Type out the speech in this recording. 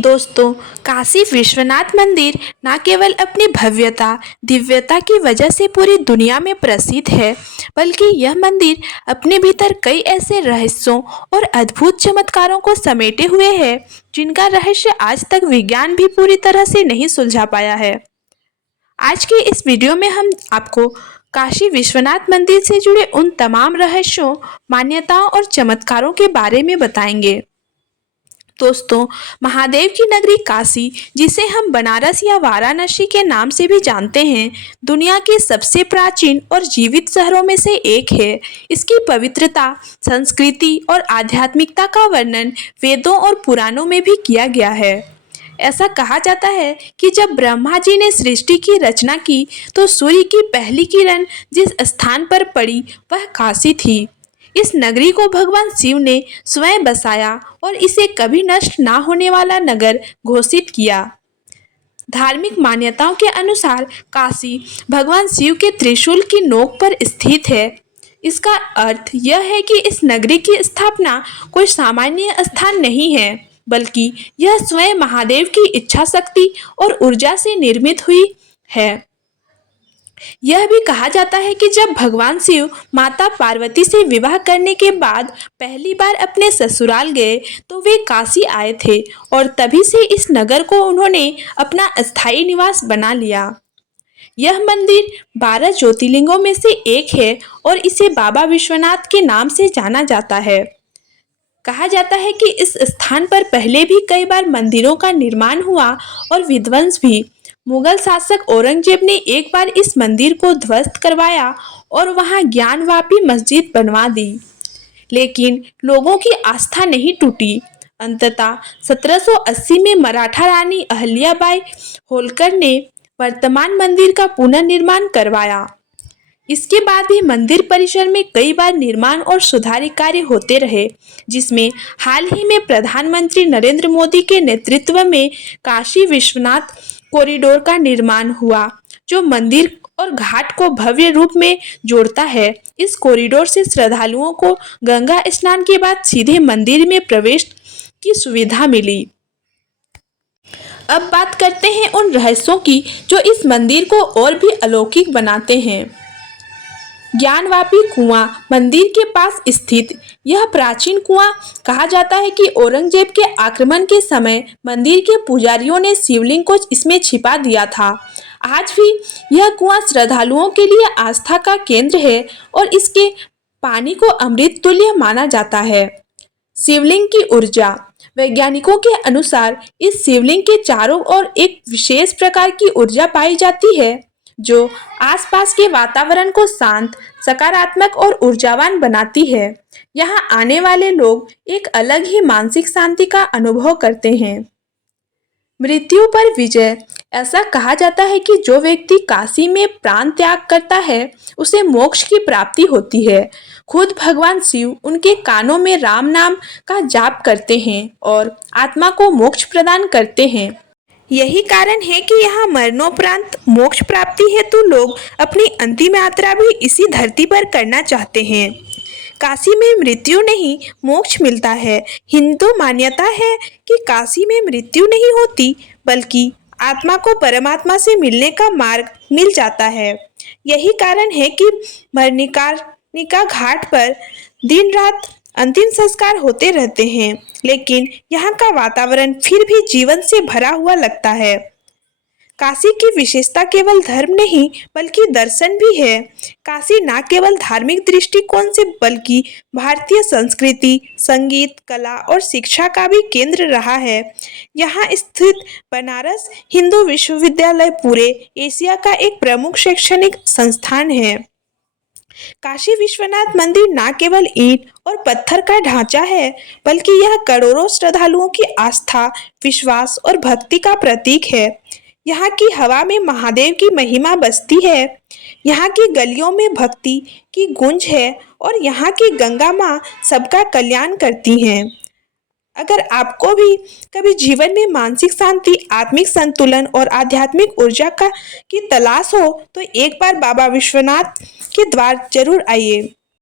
दोस्तों, काशी विश्वनाथ मंदिर न केवल अपनी भव्यता, दिव्यता की वजह से पूरी दुनिया में प्रसिद्ध है, बल्कि यह मंदिर अपने भीतर कई ऐसे रहस्यों और अद्भुत चमत्कारों को समेटे हुए है, जिनका रहस्य आज तक विज्ञान भी पूरी तरह से नहीं सुलझा पाया है। आज की इस वीडियो में हम आपको काशी विश्वनाथ मंदिर से जुड़े उन तमाम रहस्यों, मान्यताओं और चमत्कारों के बारे में बताएंगे। दोस्तों, महादेव की नगरी काशी, जिसे हम बनारस या वाराणसी के नाम से भी जानते हैं, दुनिया के सबसे प्राचीन और जीवित शहरों में से एक है। इसकी पवित्रता, संस्कृति और आध्यात्मिकता का वर्णन वेदों और पुराणों में भी किया गया है। ऐसा कहा जाता है कि जब ब्रह्मा जी ने सृष्टि की रचना की, तो सूर्य की पहली किरण जिस स्थान पर पड़ी वह काशी थी। इस नगरी को भगवान शिव ने स्वयं बसाया और इसे कभी नष्ट ना होने वाला नगर घोषित किया। धार्मिक मान्यताओं के अनुसार काशी भगवान शिव के त्रिशूल की नोक पर स्थित है। इसका अर्थ यह है कि इस नगरी की स्थापना कोई सामान्य स्थान नहीं है, बल्कि यह स्वयं महादेव की इच्छा शक्ति और ऊर्जा से निर्मित हुई है। यह भी कहा जाता है कि जब भगवान शिव माता पार्वती से विवाह करने के बाद पहली बार अपने ससुराल गए, तो वे काशी आए थे और तभी से इस नगर को उन्होंने अपना अस्थायी निवास बना लिया। यह मंदिर 12 ज्योतिर्लिंगों में से एक है और इसे बाबा विश्वनाथ के नाम से जाना जाता है। कहा जाता है कि इस स्थान पर पहले भी कई बार मंदिरों का निर्माण हुआ और विध्वंस भी। मुगल शासक औरंगजेब ने एक बार इस मंदिर को ध्वस्त करवाया और वहां ज्ञानवापी मस्जिद बनवा दी, लेकिन लोगों की आस्था नहीं टूटी। अंततः 1780 में मराठा रानी अहल्याबाई होलकर ने वर्तमान मंदिर का पुनर्निर्माण करवाया। इसके बाद भी मंदिर परिसर में कई बार निर्माण और सुधार कार्य होते रहे, जिसमें हाल ही में प्रधानमंत्री नरेंद्र मोदी के नेतृत्व में काशी विश्वनाथ कॉरिडोर का निर्माण हुआ, जो मंदिर और घाट को भव्य रूप में जोड़ता है। इस कॉरिडोर से श्रद्धालुओं को गंगा स्नान के बाद सीधे मंदिर में प्रवेश की सुविधा मिली। अब बात करते हैं उन रहस्यों की जो इस मंदिर को और भी अलौकिक बनाते हैं। ज्ञानवापी कुआं मंदिर के पास स्थित यह प्राचीन कुआं, कहा जाता है कि औरंगजेब के आक्रमण के समय मंदिर के पुजारियों ने शिवलिंग को इसमें छिपा दिया था। आज भी यह कुआं श्रद्धालुओं के लिए आस्था का केंद्र है और इसके पानी को अमृत तुल्य माना जाता है। शिवलिंग की ऊर्जा, वैज्ञानिकों के अनुसार इस शिवलिंग के चारों ओर एक विशेष प्रकार की ऊर्जा पाई जाती है, जो आसपास के वातावरण को शांत, सकारात्मक और ऊर्जावान बनाती है। यहाँ आने वाले लोग एक अलग ही मानसिक शांति का अनुभव करते हैं। मृत्यु पर विजय, ऐसा कहा जाता है कि जो व्यक्ति काशी में प्राण त्याग करता है, उसे मोक्ष की प्राप्ति होती है। खुद भगवान शिव उनके कानों में राम नाम का जाप करते हैं और आत्मा को मोक्ष प्रदान करते हैं। यही कारण है कि यहाँ मरणोपरांत मोक्ष प्राप्ति हेतु लोग अपनी अंतिम यात्रा भी इसी धरती पर करना चाहते हैं। काशी में मृत्यु नहीं, मोक्ष मिलता है। हिंदू मान्यता है कि काशी में मृत्यु नहीं होती, बल्कि आत्मा को परमात्मा से मिलने का मार्ग मिल जाता है। यही कारण है कि मणिकर्णिका घाट पर दिन रात अंतिम संस्कार होते रहते हैं, लेकिन यहाँ का वातावरण फिर भी जीवन से भरा हुआ लगता है। काशी की विशेषता केवल धर्म नहीं, बल्कि दर्शन भी है। काशी न केवल धार्मिक दृष्टिकोण से, बल्कि भारतीय संस्कृति, संगीत, कला और शिक्षा का भी केंद्र रहा है। यहाँ स्थित बनारस हिंदू विश्वविद्यालय पूरे एशिया का एक प्रमुख शैक्षणिक संस्थान है। काशी विश्वनाथ मंदिर न केवल ईंट और पत्थर का ढांचा है, बल्कि यह करोड़ों श्रद्धालुओं की आस्था, विश्वास और भक्ति का प्रतीक है। यहाँ की हवा में महादेव की महिमा बसती है, यहाँ की गलियों में भक्ति की गूंज है और यहाँ की गंगा माँ सबका कल्याण करती हैं। अगर आपको भी कभी जीवन में मानसिक शांति, आत्मिक संतुलन और आध्यात्मिक ऊर्जा की तलाश हो, तो एक बार बाबा विश्वनाथ के द्वार जरूर आइए।